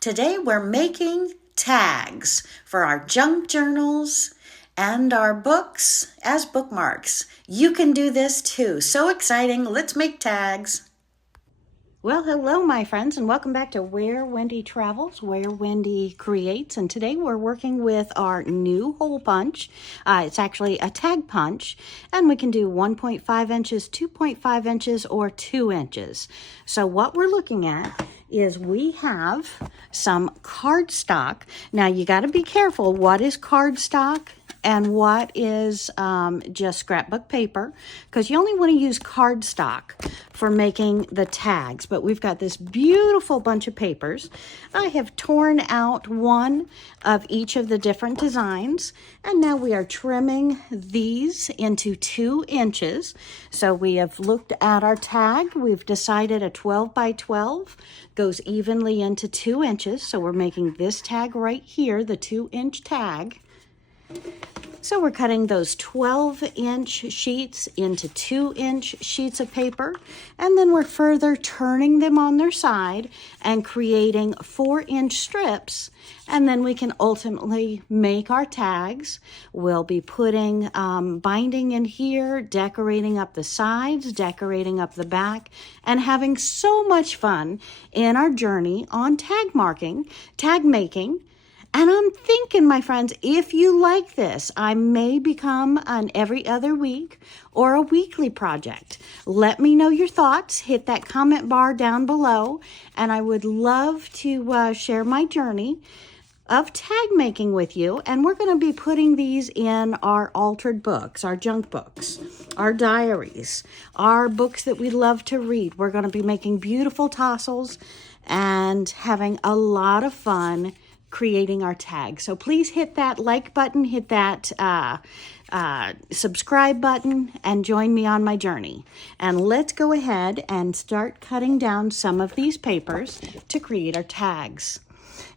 Today we're making tags for our junk journals and our books as bookmarks. You can do this too. So exciting. Let's make tags. Well, hello, my friends, and welcome back to Where Wendy Travels, Where Wendy Creates. And today we're working with our new hole punch. It's actually a tag punch, and we can do 1.5 inches, 2.5 inches, or 2 inches. So what we're looking at is we have some cardstock. Now, you got to be careful. What is cardstock and what is just scrapbook paper, because you only want to use cardstock for making the tags. But we've got this beautiful bunch of papers. I have torn out one of each of the different designs, and now we are trimming these into 2 inches. So we have looked at our tag. We've decided a 12 by 12 goes evenly into 2 inches. So we're making this tag right here, the 2-inch tag. So we're cutting those 12-inch sheets into 2-inch sheets of paper, and then we're further turning them on their side and creating 4-inch strips, and then we can ultimately make our tags. We'll be putting binding in here, decorating up the sides, decorating up the back, and having so much fun in our journey on tag making. And I'm thinking, my friends, if you like this, I may become an every other week or a weekly project. Let me know your thoughts. Hit that comment bar down below. And I would love to share my journey of tag making with you. And we're going to be putting these in our altered books, our junk books, our diaries, our books that we love to read. We're going to be making beautiful tassels and having a lot of fun creating our tag. So please hit that like button, hit that subscribe button, and join me on my journey. And let's go ahead and start cutting down some of these papers to create our tags.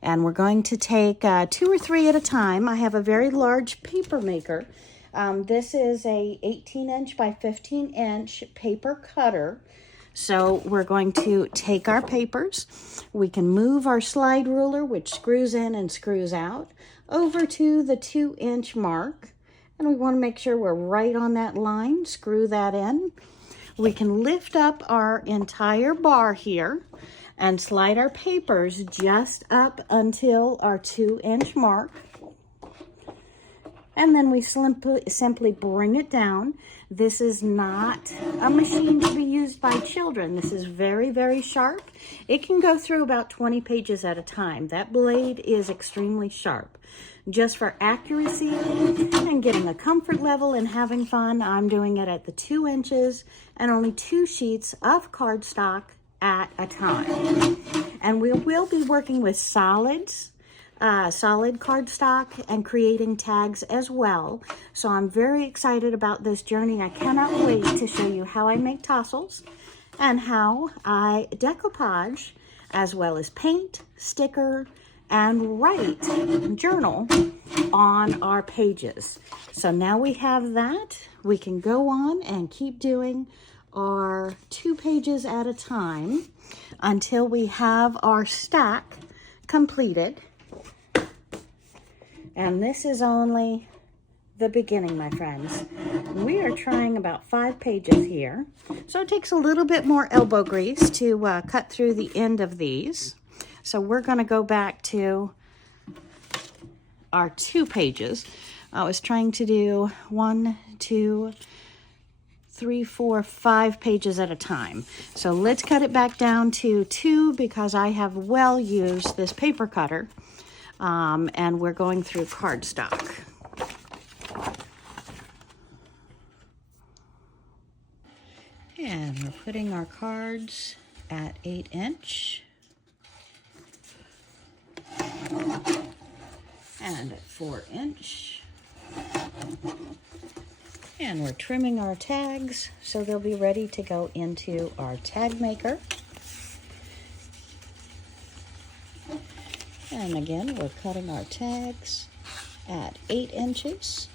And we're going to take 2 or 3 at a time. I have a very large paper maker. This is a 18-inch by 15-inch paper cutter. So we're going to take our papers. We can move our slide ruler, which screws in and screws out, over to the 2-inch mark. And we want to make sure we're right on that line. Screw that in. We can lift up our entire bar here and slide our papers just up until our 2-inch mark. And then we simply bring it down. This is not a machine to be used by children. This is very, very sharp. It can go through about 20 pages at a time. That blade is extremely sharp. Just for accuracy and getting a comfort level and having fun, I'm doing it at the 2 inches and only 2 sheets of cardstock at a time. And we will be working with solids, solid cardstock, and creating tags as well. So I'm very excited about this journey. I cannot wait to show you how I make tassels and how I decoupage, as well as paint, sticker, and write journal on our pages. So now we have that. We can go on and keep doing our 2 pages at a time until we have our stack completed. And this is only the beginning, my friends. We are trying about 5 pages here. So it takes a little bit more elbow grease to cut through the end of these. So we're going to go back to our 2 pages. I was trying to do 1, 2, 3, 4, 5 pages at a time. So let's cut it back down to 2 because I have well used this paper cutter. And we're going through cardstock. And we're putting our cards at 8-inch and at 4-inch. And we're trimming our tags so they'll be ready to go into our tag maker. And again, we're cutting our tags at 8 inches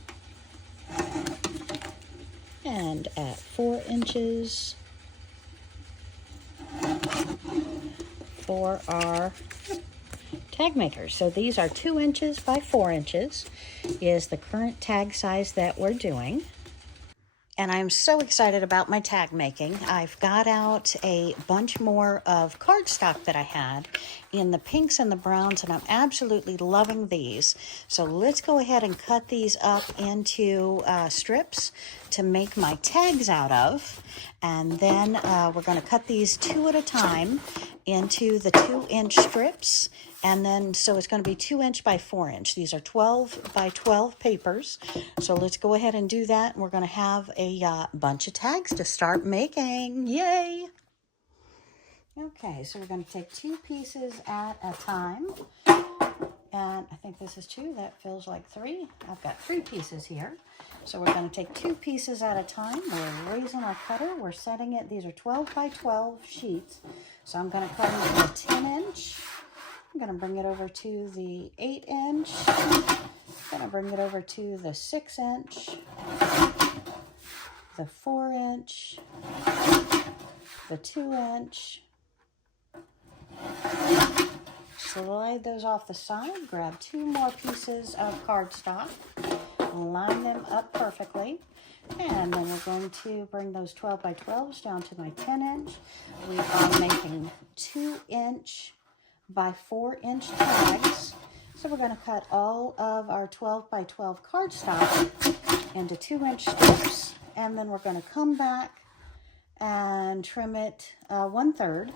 and at 4 inches for our tag makers. So these are 2 inches by 4 inches is the current tag size that we're doing. And I'm so excited about my tag making. I've got out a bunch more of cardstock that I had in the pinks and the browns, and I'm absolutely loving these. So let's go ahead and cut these up into strips to make my tags out of. And then we're going to cut these 2 at a time into the 2-inch strips. And then, so it's going to be 2 inch by 4 inch. These are 12 by 12 papers. So let's go ahead and do that. And we're going to have a bunch of tags to start making. Yay! Okay, so we're going to take 2 pieces at a time. And I think this is 2. That feels like 3. I've got 3 pieces here. So we're going to take 2 pieces at a time. We're raising our cutter. We're setting it. These are 12 by 12 sheets. So I'm going to cut into a 10 inch. I'm going to bring it over to the 8 inch. I'm going to bring it over to the 6 inch, the 4 inch, the 2 inch. Slide those off the side. Grab 2 more pieces of cardstock. Line them up perfectly. And then we're going to bring those 12 by 12s down to my 10 inch. We are making 2 inch by 4 inch tags. So we're going to cut all of our 12 by 12 cardstock into 2 inch strips, and then we're going to come back and trim it 1/3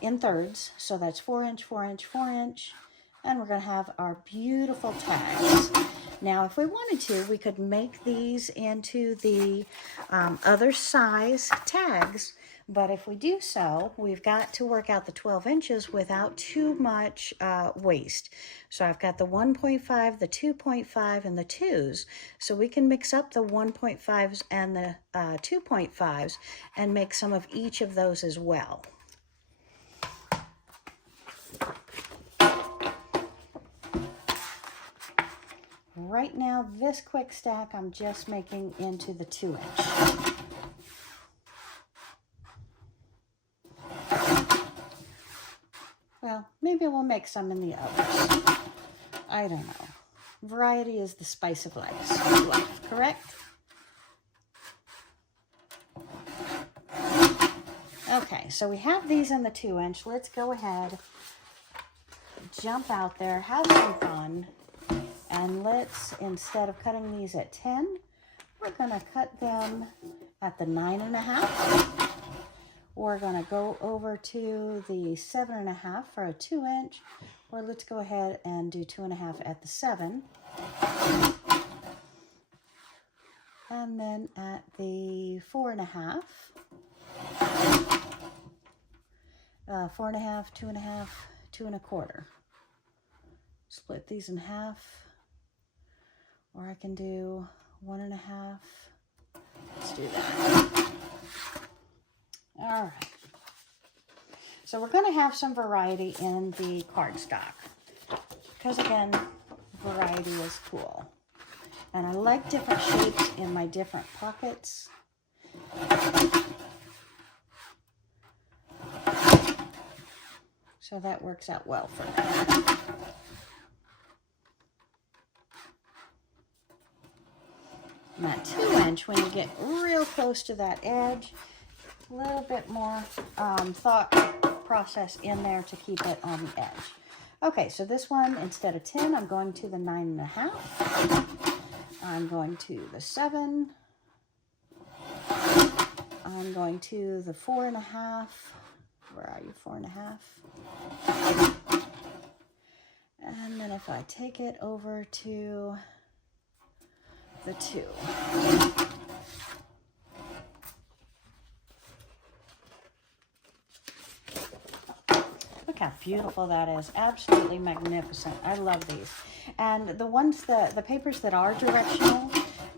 in thirds. So that's 4 inch, 4 inch, 4 inch, and we're going to have our beautiful tags. Now, if we wanted to, we could make these into the other size tags. But if we do so, we've got to work out the 12 inches without too much waste. So I've got the 1.5, the 2.5, and the 2s. So we can mix up the 1.5s and the 2.5s and make some of each of those as well. Right now, this quick stack I'm just making into the 2 inch. Well, maybe we'll make some in the others. I don't know. Variety is the spice of life, correct? Okay, so we have these in the 2 inch. Let's go ahead, jump out there, have some fun, and let's, instead of cutting these at 10, we're going to cut them at the 9.5. We're going to go over to the 7.5 for a 2 inch, or let's go ahead and do 2.5 at the 7. And then at the 4.5, 4.5, 2.5, 2.25. Split these in half, or I can do 1.5. Let's do that. All right. So we're going to have some variety in the cardstock because, again, variety is cool. And I like different shapes in my different pockets. So that works out well for me. And that 2 inch, when you get real close to that edge, a little bit more thought process in there to keep it on the edge. Okay, so this one, instead of 10, I'm going to the 9.5. I'm going to the 7. I'm going to the 4.5. Where are you? 4.5. And then if I take it over to the 2. Look how beautiful that is. Absolutely magnificent. I love these. And the ones the papers that are directional,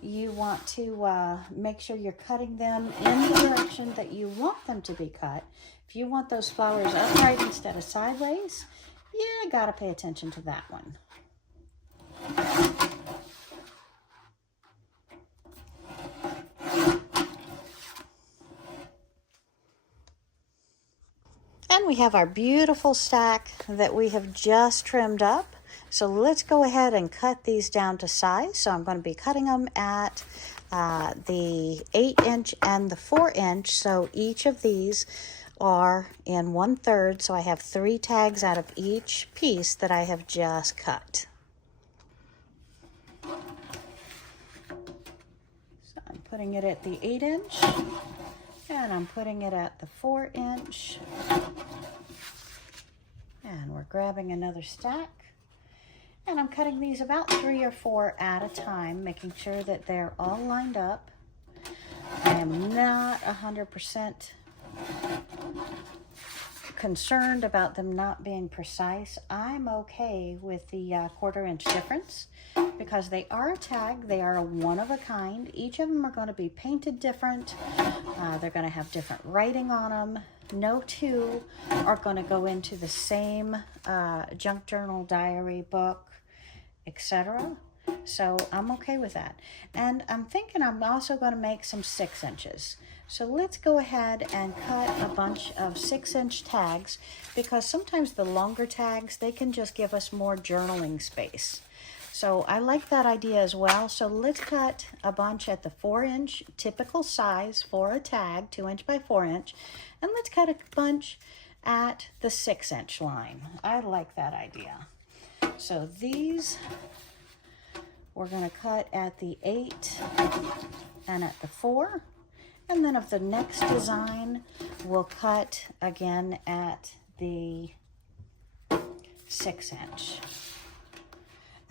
you want to make sure you're cutting them in the direction that you want them to be cut. If you want those flowers upright instead of sideways, you gotta pay attention to that one. And we have our beautiful stack that we have just trimmed up. So let's go ahead and cut these down to size. So I'm going to be cutting them at the 8-inch and the 4-inch. So each of these are in 1/3. So I have 3 tags out of each piece that I have just cut. So I'm putting it at the 8-inch. And I'm putting it at the 4-inch. And we're grabbing another stack. And I'm cutting these about 3 or 4 at a time, making sure that they're all lined up. I am not 100% concerned about them not being precise. I'm okay with the 1/4 inch difference because they are a tag. They are a one of a kind. Each of them are going to be painted different. They're going to have different writing on them. No two are going to go into the same junk journal, diary, book, etc. So I'm okay with that. And I'm thinking I'm also going to make some 6 inches. So let's go ahead and cut a bunch of 6-inch tags because sometimes the longer tags, they can just give us more journaling space. So I like that idea as well. So let's cut a bunch at the 4-inch typical size for a tag, 2-inch by 4-inch. And let's cut a bunch at the 6-inch line. I like that idea. So these we're going to cut at the 8 and at the 4. And then of the next design, we'll cut again at the 6-inch.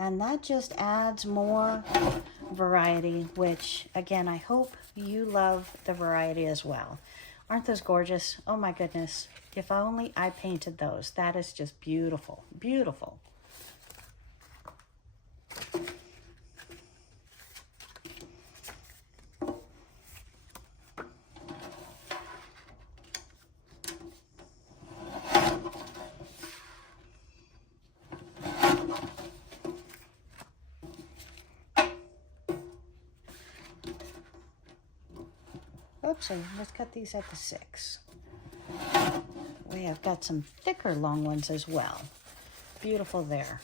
And that just adds more variety, which again, I hope you love the variety as well. Aren't those gorgeous? Oh my goodness. If only I painted those. That is just beautiful, beautiful. Oopsie, let's cut these at the 6. We have got some thicker long ones as well. Beautiful there.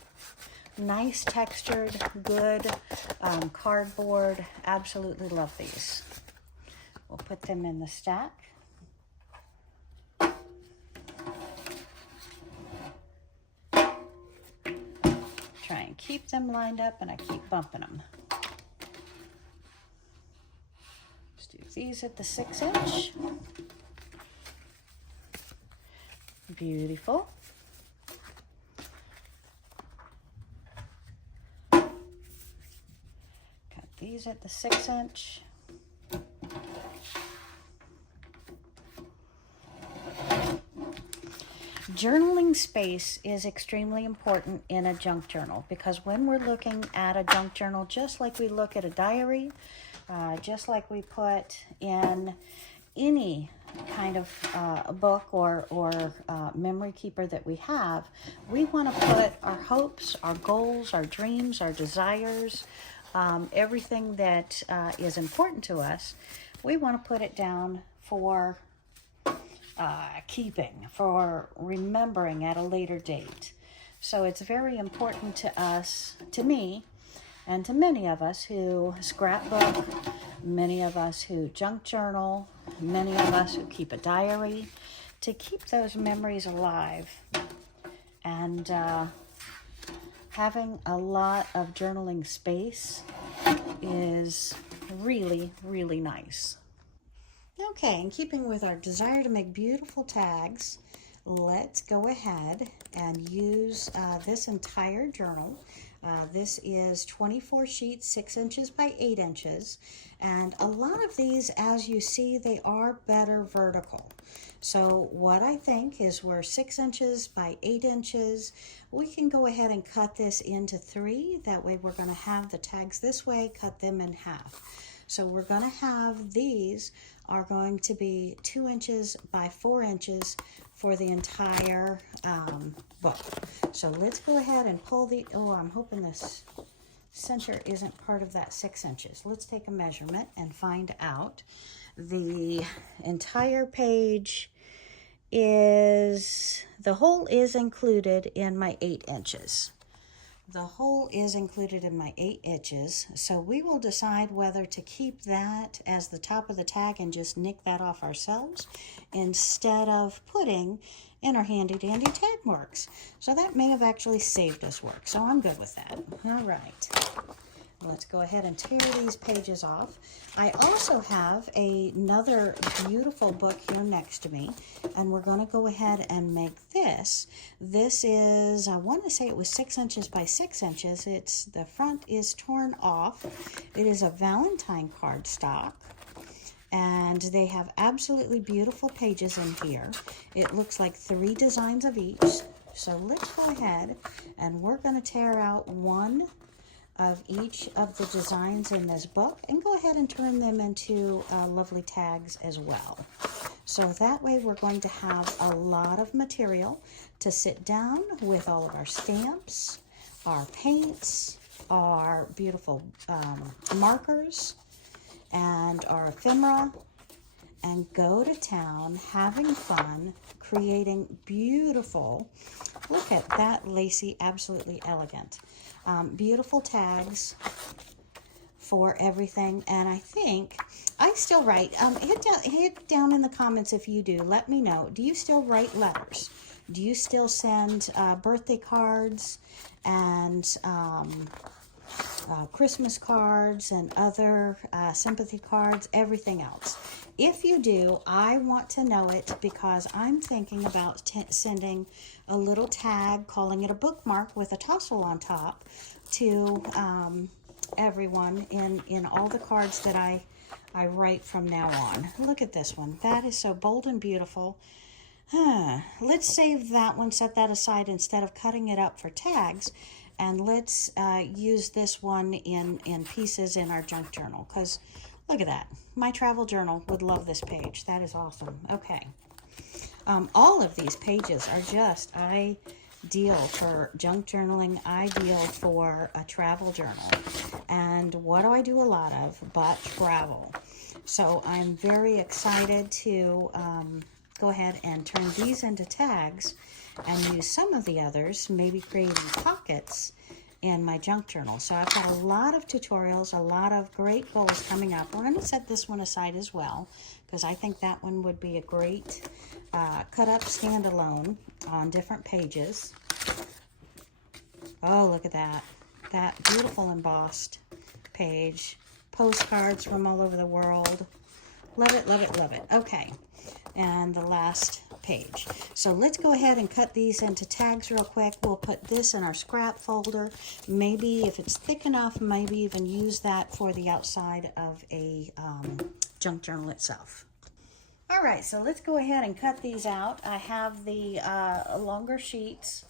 Nice textured, good cardboard. Absolutely love these. We'll put them in the stack. Try and keep them lined up, and I keep bumping them. Let's do these at the 6-inch. Beautiful. Cut these at the 6-inch. Journaling space is extremely important in a junk journal because when we're looking at a junk journal, just like we look at a diary, just like we put in any kind of book or memory keeper that we have, we want to put our hopes, our goals, our dreams, our desires, everything that is important to us, we want to put it down for keeping, for remembering at a later date. So it's very important to us, to me, and to many of us who scrapbook, many of us who junk journal, many of us who keep a diary, to keep those memories alive. And having a lot of journaling space is really, really nice. Okay, in keeping with our desire to make beautiful tags, let's go ahead and use this entire journal. This is 24 sheets, 6 inches by 8 inches. And a lot of these, as you see, they are better vertical. So what I think is we're 6 inches by 8 inches. We can go ahead and cut this into 3. That way we're going to have the tags this way, cut them in half. So we're going to have these are going to be 2 inches by 4 inches for the entire book. So let's go ahead and pull the, oh, I'm hoping this center isn't part of that 6 inches. Let's take a measurement and find out. The entire page is, the hole is included in my 8 inches. The hole is included in my 8 inches, so we will decide whether to keep that as the top of the tag and just nick that off ourselves instead of putting in our handy dandy tag marks. So that may have actually saved us work, so I'm good with that. All right. Let's go ahead and tear these pages off. I also have another beautiful book here next to me, and we're going to go ahead and make this. This is, I want to say it was 6 inches by 6 inches. The front is torn off. It is a Valentine cardstock, and they have absolutely beautiful pages in here. It looks like 3 designs of each. So let's go ahead and we're going to tear out one of each of the designs in this book and go ahead and turn them into lovely tags as well. So that way we're going to have a lot of material to sit down with all of our stamps, our paints, our beautiful markers, and our ephemera, and go to town having fun creating beautiful, look at that lacy, absolutely elegant, beautiful tags for everything. And I think I still write, hit down in the comments if you do. Let me know. Do you still write letters? Do you still send birthday cards and Christmas cards and other sympathy cards, everything else? If you do, I want to know it, because I'm thinking about sending a little tag, calling it a bookmark with a tassel on top, to everyone in all the cards that I write from now on. Look at this one. That is so bold and beautiful. Let's save that one, set that aside instead of cutting it up for tags. And let's use this one in pieces in our junk journal, because look at that. My travel journal would love this page. That is awesome. Okay. All of these pages are just ideal for junk journaling, ideal for a travel journal. And what do I do a lot of but travel? So I'm very excited to go ahead and turn these into tags and use some of the others, maybe creating pockets in my junk journal. So I've got a lot of tutorials, a lot of great goals coming up. We're going to set this one aside as well, because I think that one would be a great cut up standalone on different pages. Oh, look at that. That beautiful embossed page. Postcards from all over the world. Love it, love it, love it. Okay. And the last page. So let's go ahead and cut these into tags real quick. We'll put this in our scrap folder. Maybe if it's thick enough, maybe even use that for the outside of a junk journal itself. All right, so let's go ahead and cut these out. I have the longer sheets.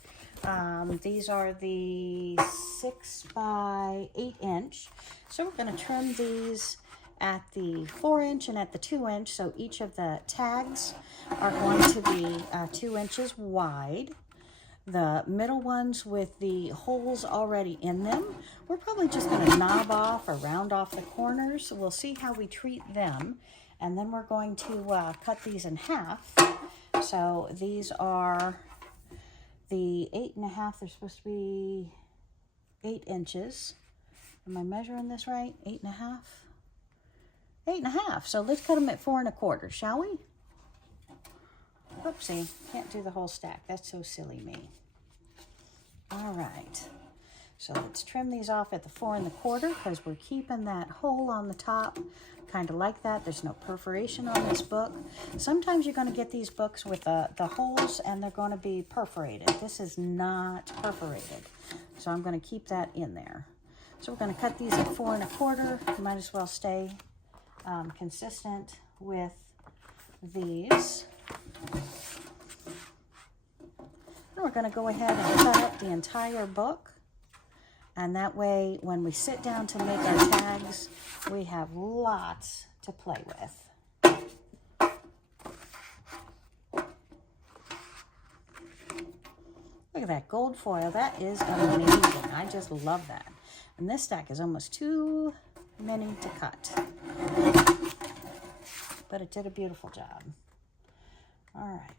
These are the 6 by 8 inch. So we're going to trim these at the 4 inch and at the 2 inch. So each of the tags are going to be 2 inches wide. The middle ones with the holes already in them, we're probably just going to knob off or round off the corners. So we'll see how we treat them. And then we're going to cut these in half. So these are the 8.5. They're supposed to be 8 inches. Am I measuring this right? 8.5? 8.5. So let's cut them at 4 1/4, shall we? Whoopsie, can't do the whole stack. That's so silly me. All right. So let's trim these off at the 4 1/4, because we're keeping that hole on the top kind of like that. There's no perforation on this book. Sometimes you're going to get these books with the holes and they're going to be perforated. This is not perforated. So I'm going to keep that in there. So we're going to cut these at 4 1/4. Might as well stay consistent with these. And we're going to go ahead and cut up the entire book. And that way, when we sit down to make our tags, we have lots to play with. Look at that gold foil. That is amazing. I just love that. And this stack is almost too many to cut. But it did a beautiful job. All right.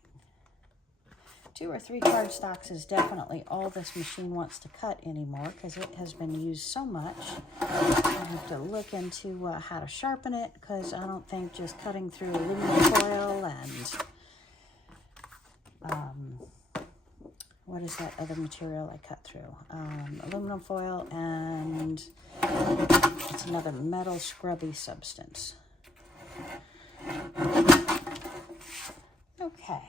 2 or 3 cardstocks is definitely all this machine wants to cut anymore because it has been used so much. I have to look into how to sharpen it because I don't think just cutting through aluminum foil and what is that other material I cut through? Aluminum foil and it's another metal scrubby substance. Okay.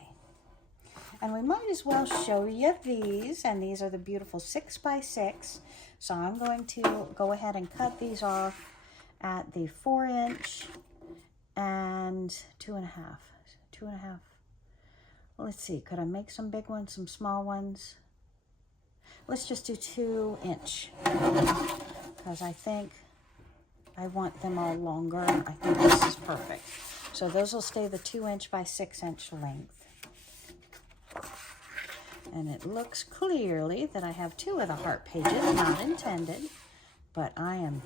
And we might as well show you these, and these are the beautiful 6x6. So I'm going to go ahead and cut these off at the 4-inch and 2.5. 2.5. Let's see, could I make some big ones, some small ones? Let's just do 2-inch because I think I want them all longer. I think this is perfect. So those will stay the 2-inch by 6-inch length. And it looks clearly that I have 2 of the heart pages, not intended, but I am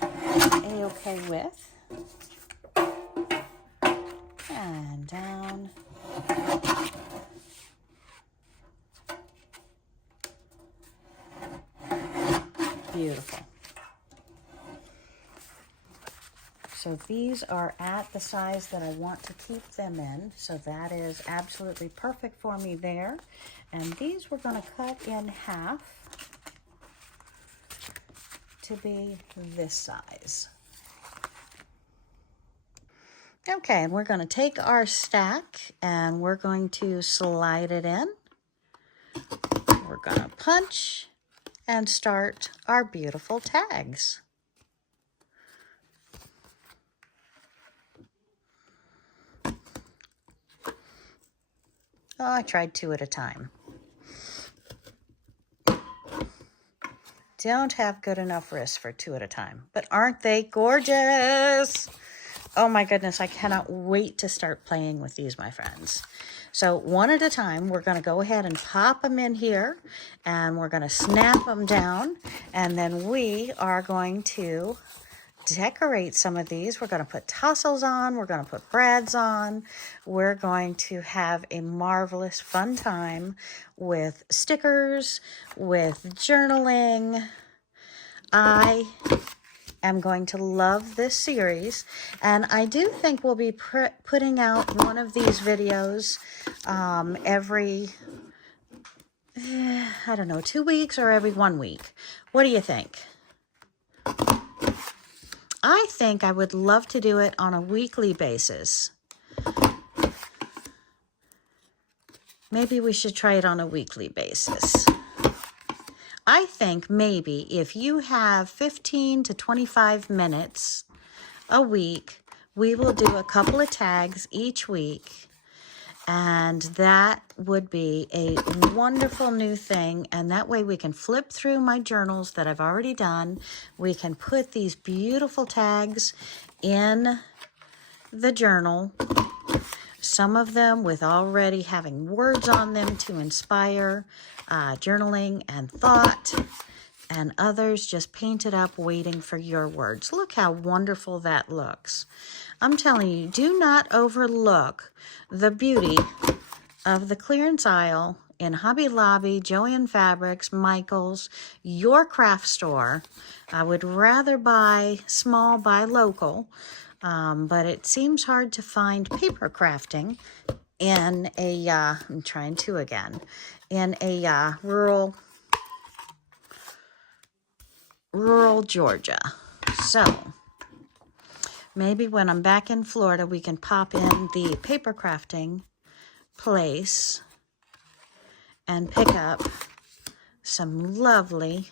a-okay with. And down. Beautiful. So these are at the size that I want to keep them in. So that is absolutely perfect for me there. And these we're going to cut in half to be this size. Okay, and we're going to take our stack and we're going to slide it in. We're going to punch and start our beautiful tags. Oh, I tried 2 at a time. Don't have good enough wrists for 2 at a time, but aren't they gorgeous? Oh my goodness, I cannot wait to start playing with these, my friends. So 1 at a time, we're going to go ahead and pop them in here, and we're going to snap them down, and then we are going to decorate some of these. We're going to put tassels on, we're going to put brads on, we're going to have a marvelous fun time with stickers, with journaling. I am going to love this series, and I do think we'll be putting out one of these videos every, I don't know, 2 weeks or every 1 week. What do you think? I think I would love to do it on a weekly basis. Maybe we should try it on a weekly basis. I think maybe if you have 15 to 25 minutes a week, we will do a couple of tags each week. And that would be a wonderful new thing. And that way we can flip through my journals that I've already done. We can put these beautiful tags in the journal. Some of them with already having words on them to inspire journaling and thought. And others just painted up waiting for your words. Look how wonderful that looks. I'm telling you, do not overlook the beauty of the clearance aisle in Hobby Lobby, Joann Fabrics, Michaels, your craft store. I would rather buy small, buy local, but it seems hard to find paper crafting in a, I'm trying to again, in a rural Georgia. So maybe when I'm back in Florida, we can pop in the paper crafting place and pick up some lovely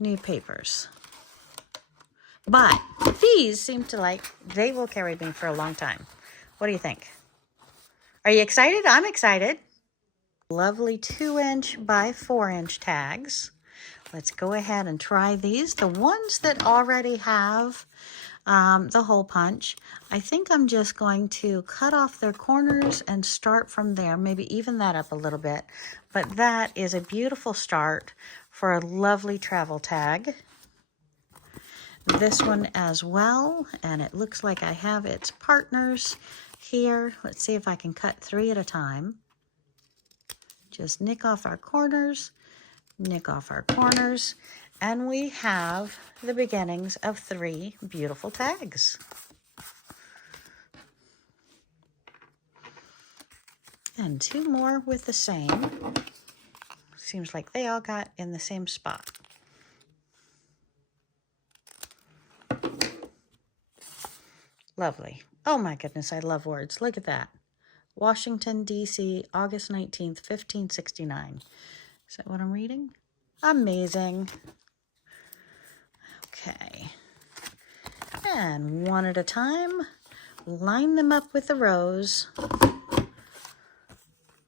new papers. But these seem to they will carry me for a long time. What do you think? Are you excited? I'm excited. Lovely 2-inch by 4-inch tags. Let's go ahead and try these. The ones that already have the hole punch, I think I'm just going to cut off their corners and start from there, maybe even that up a little bit. But that is a beautiful start for a lovely travel tag. This one as well, and it looks like I have its partners here. Let's see if I can cut 3 at a time. Just nick off our corners, nick off our corners, and we have the beginnings of 3 beautiful tags. And 2 more with the same. Seems like they all got in the same spot. Lovely. Oh my goodness, I love words. Look at that. Washington, D.C., August 19th, 1569. Is that what I'm reading? Amazing. Okay. And 1 at a time, line them up with the rose.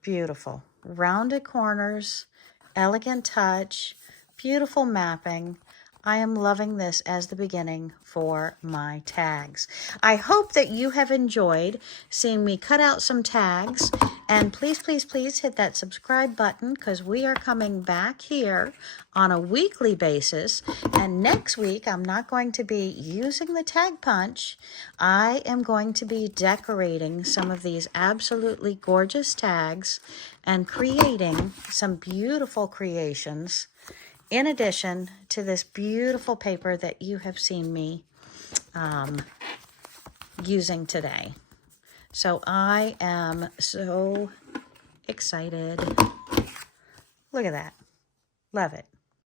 Beautiful. Rounded corners, elegant touch, beautiful mapping. I am loving this as the beginning for my tags. I hope that you have enjoyed seeing me cut out some tags. And please, please, please hit that subscribe button because we are coming back here on a weekly basis. And next week, I'm not going to be using the tag punch. I am going to be decorating some of these absolutely gorgeous tags and creating some beautiful creations in addition to this beautiful paper that you have seen me using today. So I am so excited. Look at that. Love it.